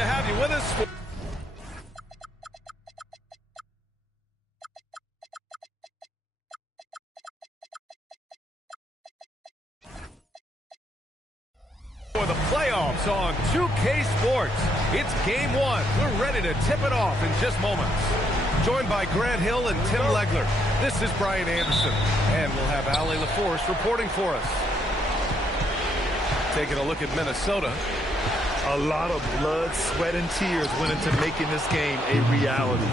to have you with us. For the playoffs on 2K Sports. It's game one. We're ready to tip it off in just moments. Joined by Grant Hill and Tim Legler. This is Brian Anderson. And we'll have Ali LaForce reporting for us. Taking a look at Minnesota. A lot of blood, sweat, and tears went into making this game a reality.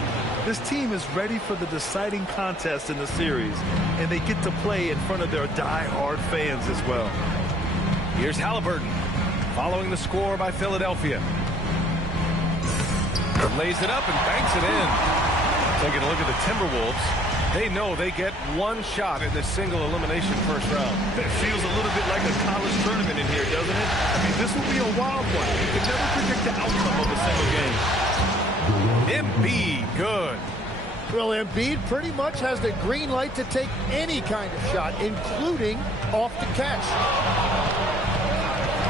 This team is ready for the deciding contest in the series, and they get to play in front of their die-hard fans as well. Here's Halliburton, following the score by Philadelphia. Lays it up and banks it in. Taking a look at the Timberwolves. They know they get one shot in this single elimination first round. It feels a little bit like a college tournament in here, doesn't it? I mean, this will be a wild one. You can never predict the outcome of a single game. Embiid, good. Well, Embiid pretty much has the green light to take any kind of shot, including off the catch.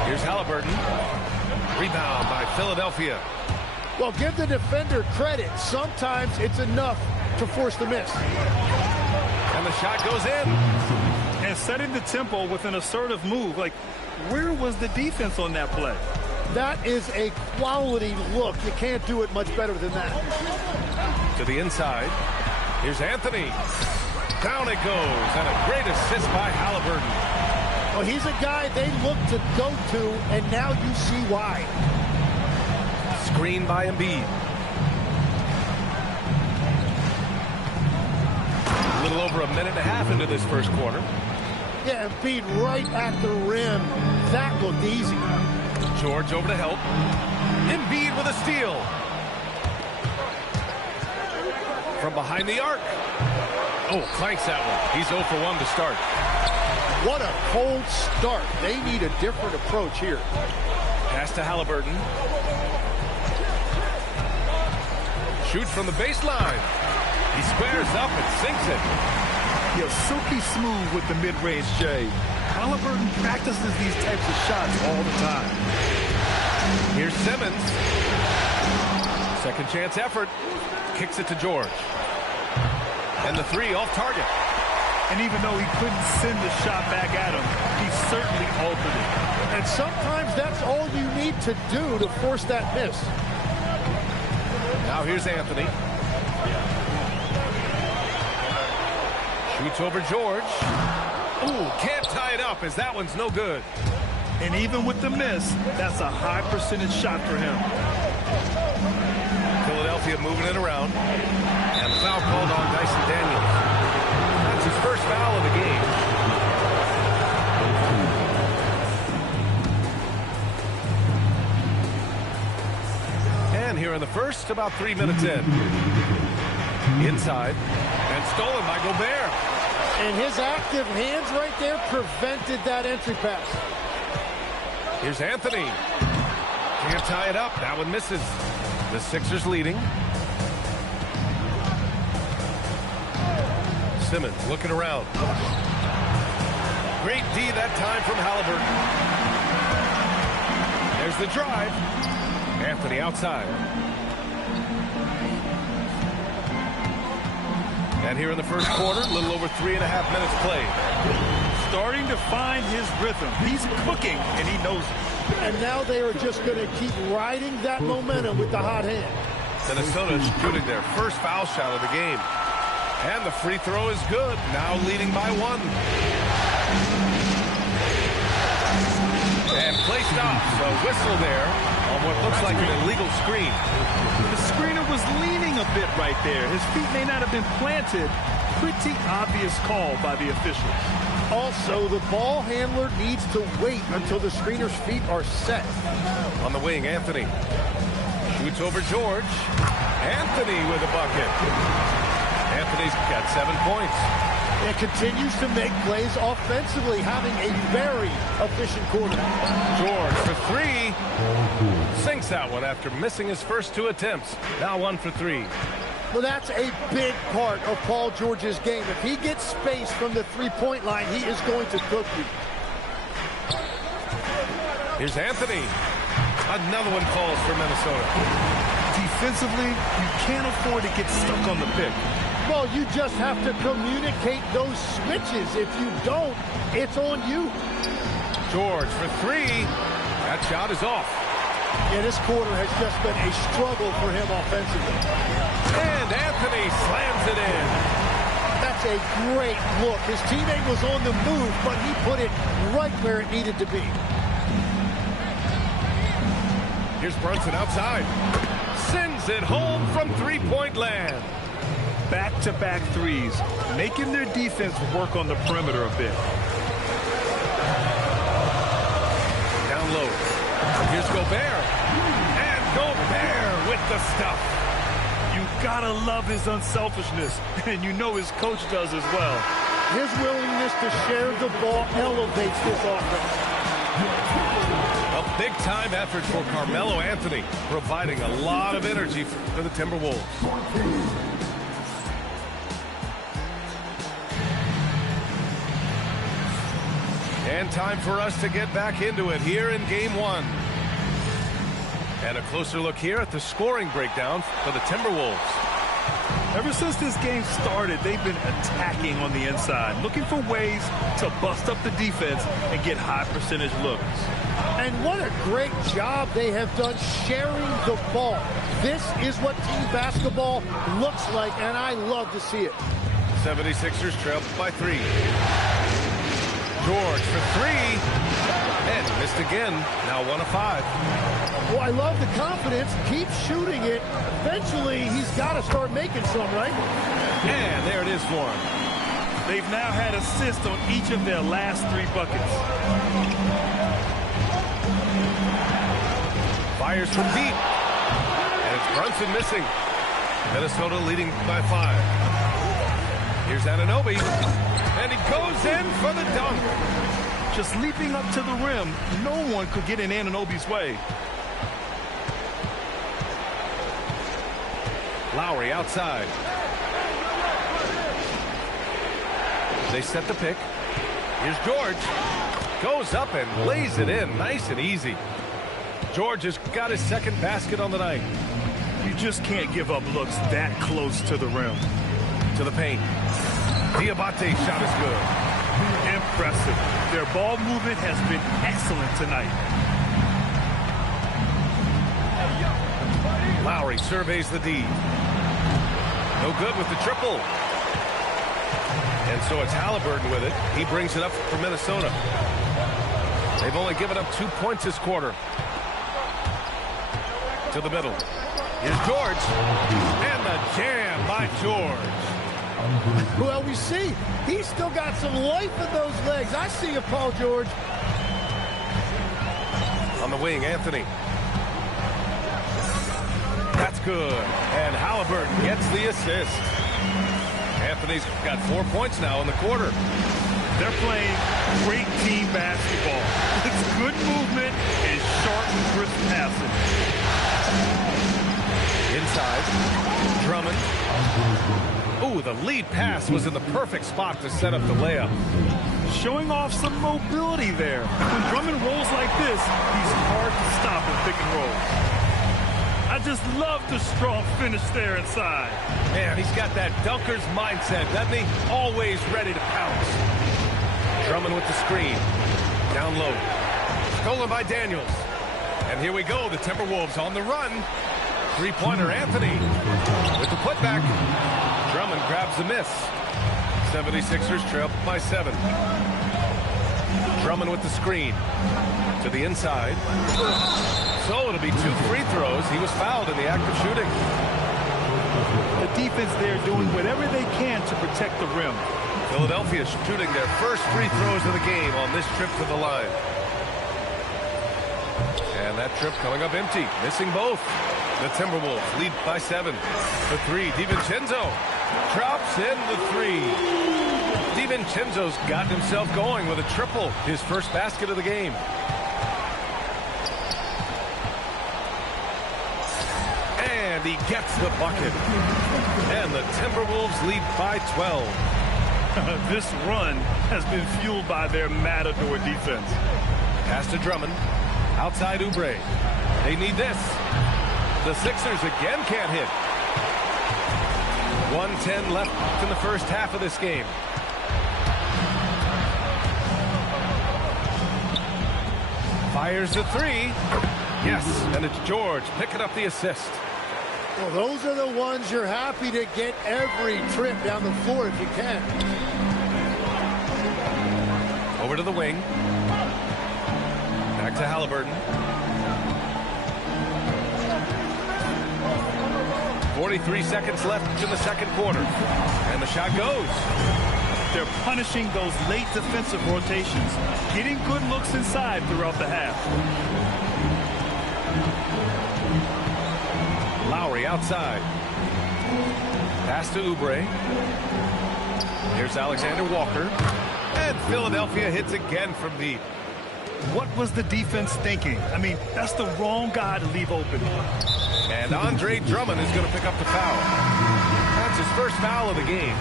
Here's Halliburton. Rebound by Philadelphia. Well, give the defender credit. Sometimes it's enough to force the miss. And the shot goes in. And setting the tempo with an assertive move. Like, where was the defense on that play? That is a quality look. You can't do it much better than that. To the inside. Here's Anthony. Down it goes. And a great assist by Halliburton. Well, he's a guy they look to go to, and now you see why. Screen by Embiid. A little over a minute and a half into this first quarter. Yeah, Embiid right at the rim. That looked easy. George over to help. Embiid with a steal. From behind the arc. Oh, clanks that one. He's 0 for 1 to start. What a cold start. They need a different approach here. Pass to Halliburton. Shoots from the baseline. He squares up and sinks it. You're silky smooth with the mid-range, Jay. Halliburton practices these types of shots all the time. Here's Simmons. Second chance effort. Kicks it to George. And the three off target. And even though he couldn't send the shot back at him, he certainly altered it. And sometimes that's all you need to do to force that miss. Now here's Anthony. Shoots over George. Ooh, can't tie it up as that one's no good. And even with the miss, that's a high percentage shot for him. Philadelphia moving it around. And the foul called on Dyson Daniels. That's his first foul of the game. And here in the first, about 3 minutes in. Inside. And stolen by Gobert. And his active hands right there prevented that entry pass. Here's Anthony. Can't tie it up. That one misses. The Sixers leading. Simmons looking around. Great D that time from Halliburton. There's the drive. Anthony outside. And here in the first quarter, a little over 3.5 minutes played. Starting to find his rhythm. He's cooking, and he knows it. And now they are just going to keep riding that momentum with the hot hand. Minnesota shooting their first foul shot of the game. And the free throw is good. Now leading by 1. And play stops. A whistle there on what looks like an illegal screen. The screener was leaning a bit right there. His feet may not have been planted. Pretty obvious call by the officials. Also, the ball handler needs to wait until the screener's feet are set. On the wing, Anthony. Shoots over George. Anthony with a bucket. Anthony's got 7 points. And continues to make plays offensively, having a very efficient quarter. George for 3. Sinks that one after missing his first 2 attempts. Now 1 for 3. Well, that's a big part of Paul George's game. If he gets space from the three-point line, he is going to cook you. Here's Anthony. Another one falls for Minnesota. Defensively, you can't afford to get stuck on the pick. Well, you just have to communicate those switches. If you don't, it's on you. George for three. That shot is off. Yeah, this quarter has just been a struggle for him offensively. And Anthony slams it in. That's a great look. His teammate was on the move, but he put it right where it needed to be. Here's Brunson outside. Sends it home from three-point land. Back-to-back threes, making their defense work on the perimeter a bit. Down low. Here's Gobert. And Gobert with the stuff. You gotta love his unselfishness, and you know his coach does as well. His willingness to share the ball elevates this offense. A big-time effort for Carmelo Anthony, providing a lot of energy for the Timberwolves. And time for us to get back into it here in Game 1. And a closer look here at the scoring breakdown for the Timberwolves. Ever since this game started, they've been attacking on the inside, looking for ways to bust up the defense and get high percentage looks. And what a great job they have done sharing the ball. This is what team basketball looks like, and I love to see it. 76ers trail by 3. George for 3. And missed again. Now 1 of 5. Well, I love the confidence. Keep shooting it. Eventually, he's got to start making some, right? And there it is for him. They've now had assists on each of their last 3 buckets. Fires from deep. And it's Brunson missing. Minnesota leading by 5. Here's Anunoby. And he goes in for the dunk. Just leaping up to the rim, no one could get in Anunoby's way. Lowry outside. They set the pick. Here's George. Goes up and lays it in. Nice and easy. George has got his second basket on the night. You just can't give up looks that close to the rim. To the paint. Diabate shot is good. Impressive. Their ball movement has been excellent tonight. Lowry surveys the D. No good with the triple. And so it's Halliburton with it. He brings it up for Minnesota. They've only given up 2 points this quarter. To the middle. Here's George. And the jam by George. Well, we see he's still got some life in those legs. I see you, Paul George. On the wing, Anthony. That's good. And Halliburton gets the assist. Anthony's got 4 points now in the quarter. They're playing great team basketball. It's good movement and sharp and crisp passing. Inside. Drummond. Ooh, the lead pass was in the perfect spot to set up the layup. Showing off some mobility there. When Drummond rolls like this, he's hard to stop in pick and roll. I just love the strong finish there inside. Man, he's got that dunker's mindset, doesn't he? Always ready to pounce. Drummond with the screen. Down low. Stolen by Daniels. And here we go, the Timberwolves on the run. Three-pointer Anthony with the putback. Drummond grabs the miss. 76ers trail by 7. Drummond with the screen. To the inside. So it'll be 2 free throws. He was fouled in the act of shooting. The defense there doing whatever they can to protect the rim. Philadelphia shooting their first free throws of the game on this trip to the line. And that trip coming up empty. Missing both. The Timberwolves lead by 7. The 3, DiVincenzo drops in the 3. DiVincenzo's got himself going with a triple, his first basket of the game. And he gets the bucket. And the Timberwolves lead by 12. This run has been fueled by their matador defense. Pass to Drummond. Outside Oubre. They need this. The Sixers again can't hit. 1:10 left in the first half of this game. Fires the three. Yes, and it's George picking up the assist. Well, those are the ones you're happy to get every trip down the floor if you can. Over to the wing. Back to Halliburton. 43 seconds left in the second quarter. And the shot goes. They're punishing those late defensive rotations, getting good looks inside throughout the half. Lowry outside. Pass to Oubre. Here's Alexander Walker. And Philadelphia hits again from deep. What was the defense thinking? I mean, that's the wrong guy to leave open. And Andre Drummond is going to pick up the foul. That's his first foul of the game.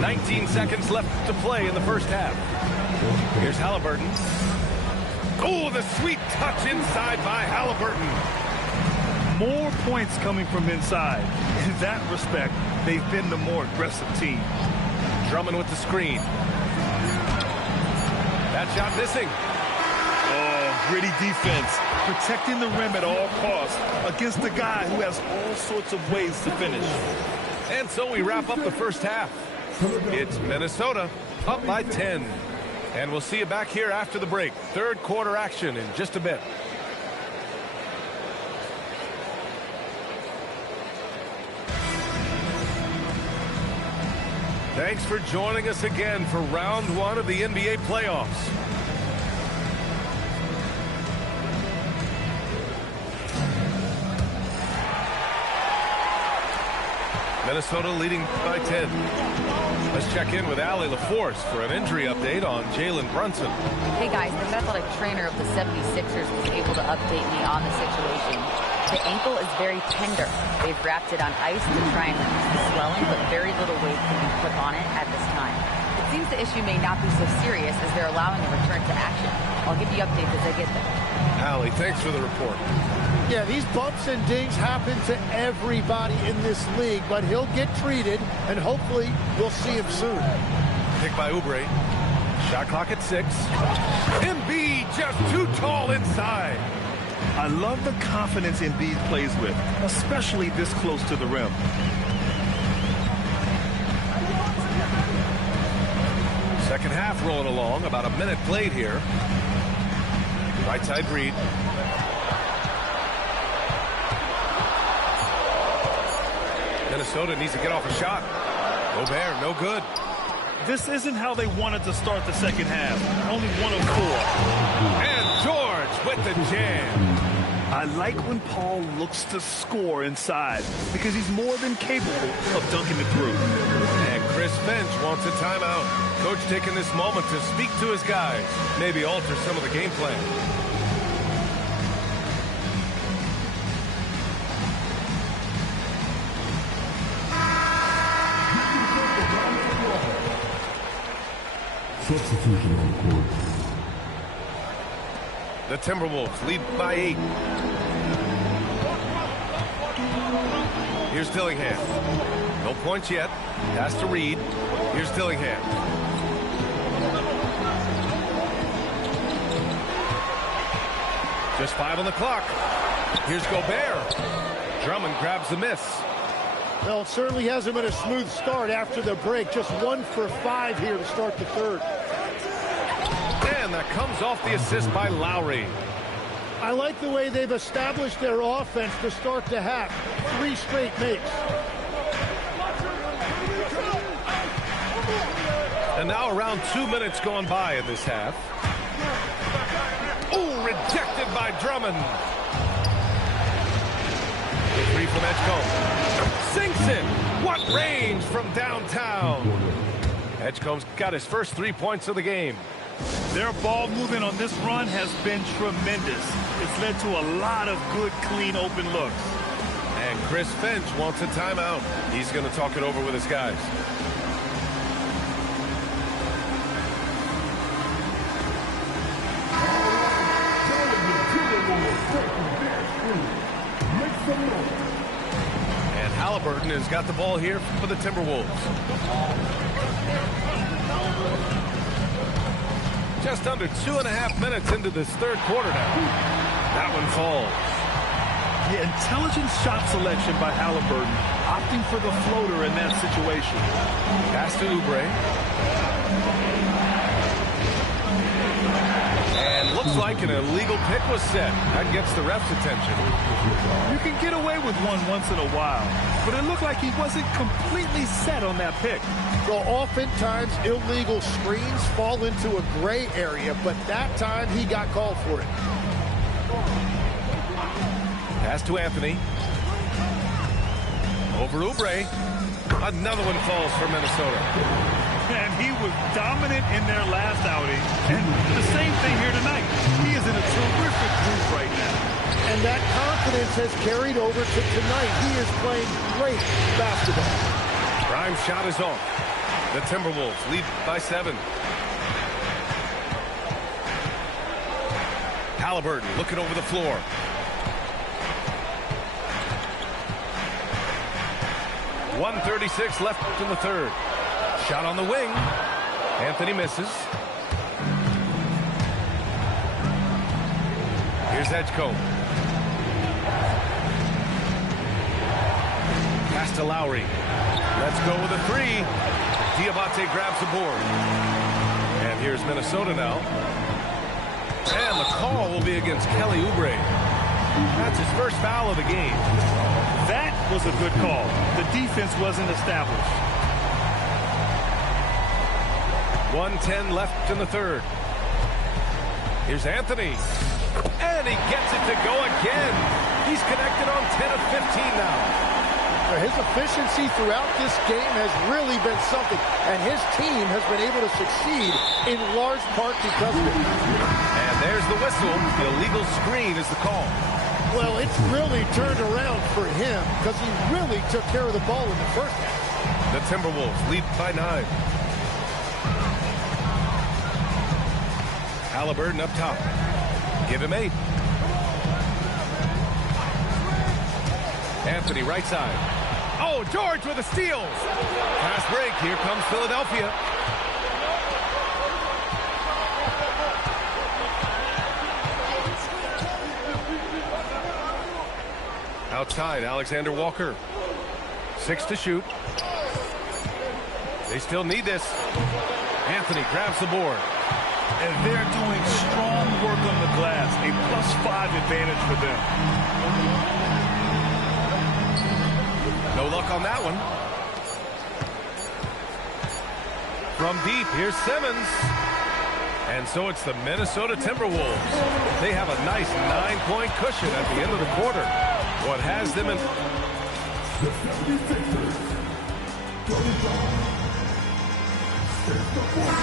"19 seconds left to play in the first half. Here's Halliburton. Oh, the sweet touch inside by Halliburton. More points coming from inside. In that respect, they've been the more aggressive team. Drummond with the screen. That shot missing. Oh, gritty defense. Protecting the rim at all costs against a guy who has all sorts of ways to finish. And so we wrap up the first half. It's Minnesota up by 10. And we'll see you back here after the break. Third quarter action in just a bit. Thanks for joining us again for round one of the NBA playoffs. Minnesota leading by 10. Let's check in with Allie LaForce for an injury update on Jalen Brunson. Hey guys, the athletic trainer of the 76ers was able to update me on the situation. The ankle is very tender. They've wrapped it on ice to try and reduce the swelling, but very little weight can be put on it at this time. It seems the issue may not be so serious as they're allowing a return to action. I'll give you updates as I get them. Allie, thanks for the report. Yeah, these bumps and dings happen to everybody in this league, but he'll get treated, and hopefully we'll see him soon. Pick by Oubre. Shot clock at 6. Embiid just too tall inside. I love the confidence Embiid plays with, especially this close to the rim. Second half rolling along, about a minute played here. Right side Reed. Minnesota needs to get off a shot. Gobert, no good. This isn't how they wanted to start the second half. Only 1 of 4. And George with the jam. I like when Paul looks to score inside because he's more than capable of dunking it through. And Chris Finch wants a timeout. Coach taking this moment to speak to his guys. Maybe alter some of the game plan. Substitution on the court. The Timberwolves lead by 8. Here's Dillingham. No points yet. Pass to Reed. Here's Dillingham. Just 5 on the clock. Here's Gobert. Drummond grabs the miss. Well, it certainly hasn't been a smooth start after the break. Just 1 for 5 here to start the third. And that comes off the assist by Lowry. I like the way they've established their offense to start the half. 3 straight makes. And now around 2 minutes gone by in this half. Oh, rejected by Drummond. The 3 from Edgecombe. Sinks it. What range from downtown. Edgecombe's got his first 3 points of the game. Their ball movement on this run has been tremendous. It's led to a lot of good, clean, open looks. And Chris Finch wants a timeout. He's going to talk it over with his guys. And Halliburton has got the ball here for the Timberwolves. Just under 2.5 minutes into this third quarter now. That one falls. Yeah, intelligent shot selection by Halliburton, opting for the floater in that situation. Pass to Oubre. And looks like an illegal pick was set. That gets the ref's attention. You can get away with one once in a while, but it looked like he wasn't completely set on that pick. So oftentimes illegal screens fall into a gray area, but that time he got called for it. Pass to Anthony. Over Oubre. Another one falls for Minnesota. And he was dominant in their last outing. And the same thing here tonight. He is in a terrific group right now. And that confidence has carried over to tonight. He is playing great basketball. Prime shot is off. The Timberwolves lead by 7. Halliburton looking over the floor. 1:36 left in the third. Shot on the wing. Anthony misses. Here's Edgecombe. Pass to Lowry. Let's go with a 3. Diabate grabs the board. And here's Minnesota now. And the call will be against Kelly Oubre. That's his first foul of the game. That was a good call. The defense wasn't established. 1:10 left in the third. Here's Anthony. And he gets it to go again. He's connected on 10 of 15 now. His efficiency throughout this game has really been something, and his team has been able to succeed in large part because of it. And there's the whistle. The illegal screen is the call. Well, it's really turned around for him because he really took care of the ball in the first half. The Timberwolves lead by 9. Halliburton up top. Give him 8. Anthony right side. Oh, George with the steals. Fast break. Here comes Philadelphia. Outside, Alexander Walker. 6 to shoot. They still need this. Anthony grabs the board. And they're doing strong work on the glass. A +5 advantage for them. No luck on that one. From deep, here's Simmons. And so it's the Minnesota Timberwolves. They have a nice 9-point cushion at the end of the quarter. What has them in...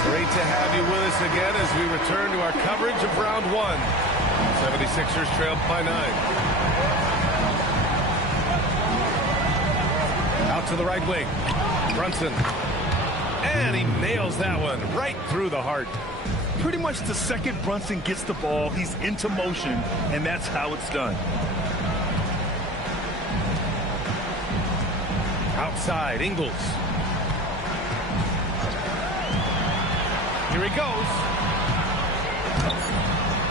Great to have you with us again as we return to our coverage of round 1. 76ers trail by 9. Out to the right wing. Brunson. And he nails that one right through the heart. Pretty much the second Brunson gets the ball, he's into motion, and that's how it's done. Outside, Ingles. Here he goes.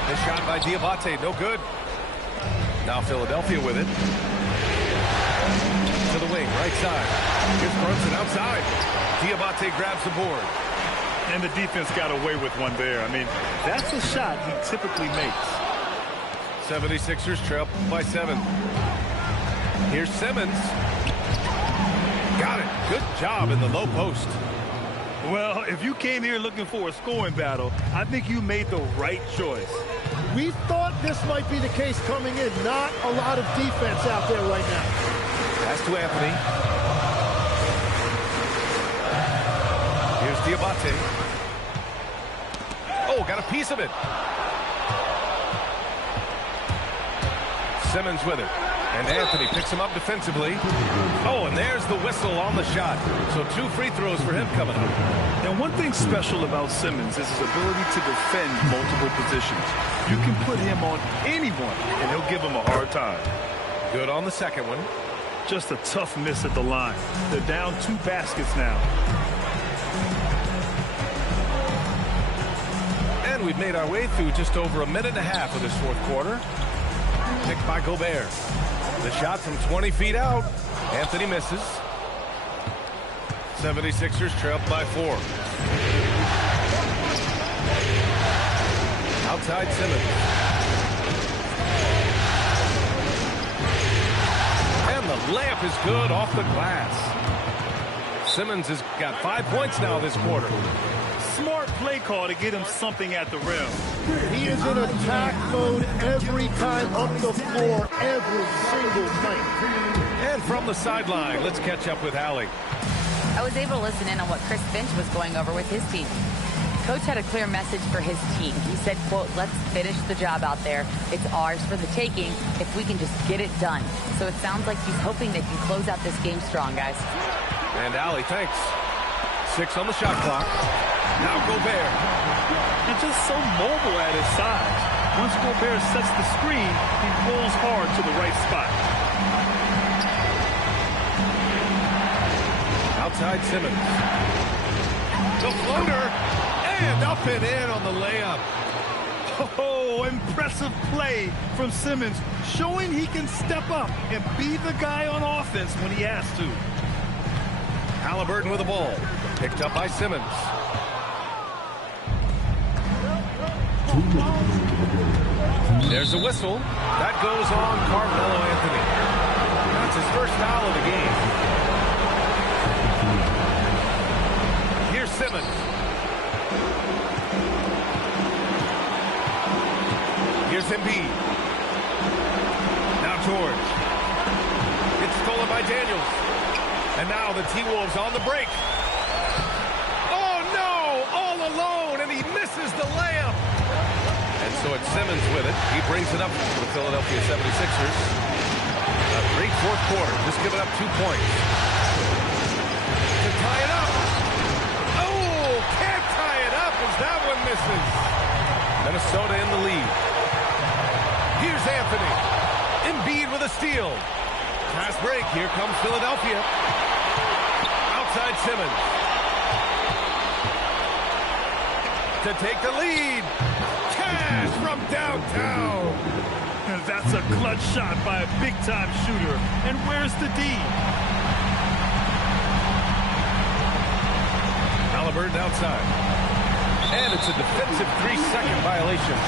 The shot by Diabate, no good. Now Philadelphia with it. To the wing, right side. Here's Brunson outside. Diabate grabs the board. And the defense got away with one there. I mean, that's a shot he typically makes. 76ers trail by 7. Here's Simmons. Got it. Good job in the low post. Well, if you came here looking for a scoring battle, I think you made the right choice. We thought this might be the case coming in. Not a lot of defense out there right now. Pass to Anthony. Here's Diabate. Oh, got a piece of it. Simmons with it. And Anthony picks him up defensively. Oh, and there's the whistle on the shot. So 2 free throws for him coming up. And one thing special about Simmons is his ability to defend multiple positions. You can put him on anyone, and he'll give him a hard time. Good on the second one. Just a tough miss at the line. They're down 2 baskets now. And we've made our way through just over a minute and a half of this fourth quarter. Picked by Gobert. The shot from 20 feet out. Anthony misses. 76ers trailed by 4. Outside Simmons. And the layup is good off the glass. Simmons has got 5 points now this quarter. Smart play call to get him something at the rim. He is in attack mode every time up the floor, every single night. And from the sideline, let's catch up with Allie. I was able to listen in on what Chris Finch was going over with his team. Coach had a clear message for his team. He said, quote, let's finish the job out there. It's ours for the taking if we can just get it done. So it sounds like he's hoping they can close out this game strong, guys. And Allie, thanks. 6 on the shot clock. Now Gobert. And just so mobile at his size. Once Gobert sets the screen, he rolls hard to the right spot. Outside Simmons. The floater. And up and in on the layup. Oh, impressive play from Simmons, showing he can step up and be the guy on offense when he has to. Halliburton with the ball. Picked up by Simmons. There's a whistle. That goes on Carmelo Anthony. That's his first foul of the game. Here's Simmons. Here's Embiid. Now George. It's stolen by Daniels. And now the T-Wolves on the break. Oh no! All alone, and he misses the layup. And so it's Simmons with it. He brings it up for the Philadelphia 76ers. A great fourth quarter. Just giving up 2 points. To tie it up. Oh, can't tie it up as that one misses. Minnesota in the lead. Here's Anthony. Embiid with a steal. Fast break. Here comes Philadelphia. Outside Simmons. To take the lead. Cash from downtown. And that's a clutch shot by a big-time shooter. And where's the D? Halliburton outside. And it's a defensive 3-second violation.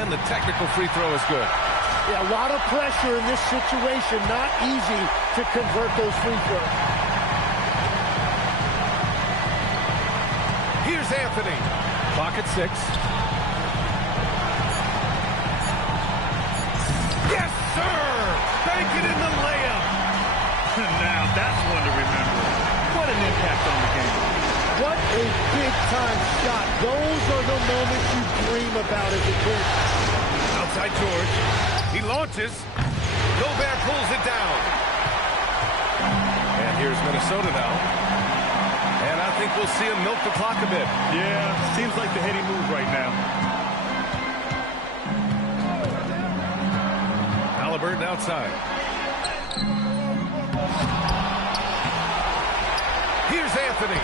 And the technical free throw is good. Yeah, a lot of pressure in this situation. Not easy to convert those free throws. Here's Anthony. Clock at 6. Yes, sir! Bank it in the layup. Now that's one to remember. What an impact on the game. What a big-time shot. Those are the moments you dream about as a kid. Outside George. He launches. Gobert pulls it down. And here's Minnesota now. And I think we'll see him milk the clock a bit. Yeah, seems like the heady move right now. Halliburton outside. Here's Anthony.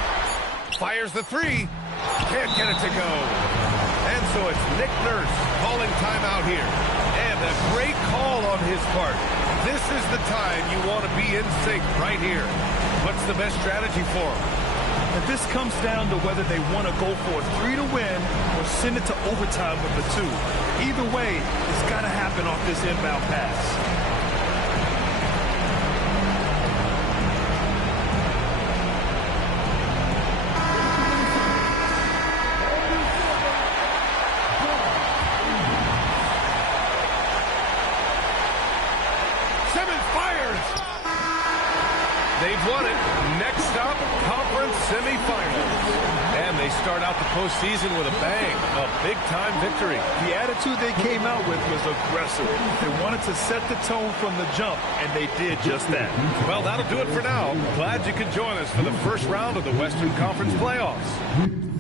Fires the 3. Can't get it to go. And so it's Nick Nurse calling timeout here. And a great call on his part. This is the time you want to be in sync right here. What's the best strategy for him? And this comes down to whether they want to go for a 3 to win or send it to overtime with a 2. Either way, it's got to happen off this inbound pass. They've won it. Next up, conference semifinals. And they start out the postseason with a bang, a big-time victory. The attitude they came out with was aggressive. They wanted to set the tone from the jump, and they did just that. Well, that'll do it for now. Glad you could join us for the first round of the Western Conference playoffs.